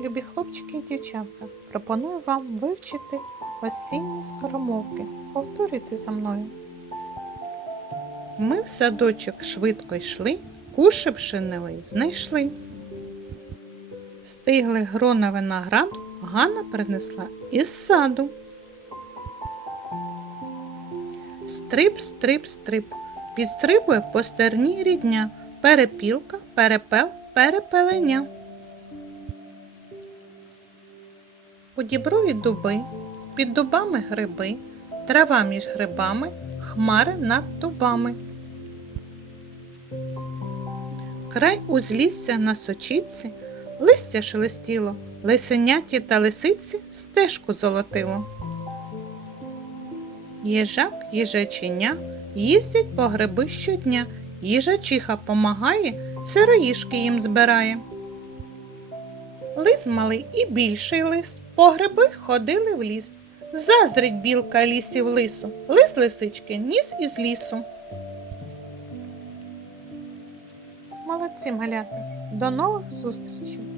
Любі хлопчики і дівчатка, пропоную вам вивчити осінні скоромовки. Повторюйте за мною. Ми в садочок швидко йшли, куши пшеневий знайшли. Стигли грона винограду, Ганна принесла із саду. Стрип, стрип, стрип, підстрибує по стерні рідня, перепілка, перепел, перепеленя. У діброві дуби, під дубами гриби, трава між грибами, хмари над дубами. Край узлісся на сочітці, листя шелестіло, лисеняті та лисиці стежку золотило. Їжак, їжаченя їздять по гриби щодня, їжачиха помагає, сироїшки їм збирає. Лис малий і більший лис, по гриби ходили в ліс. Заздрить білка лісів лису, лис лисички ніс із лісу. Молодці малята, до нових зустрічей!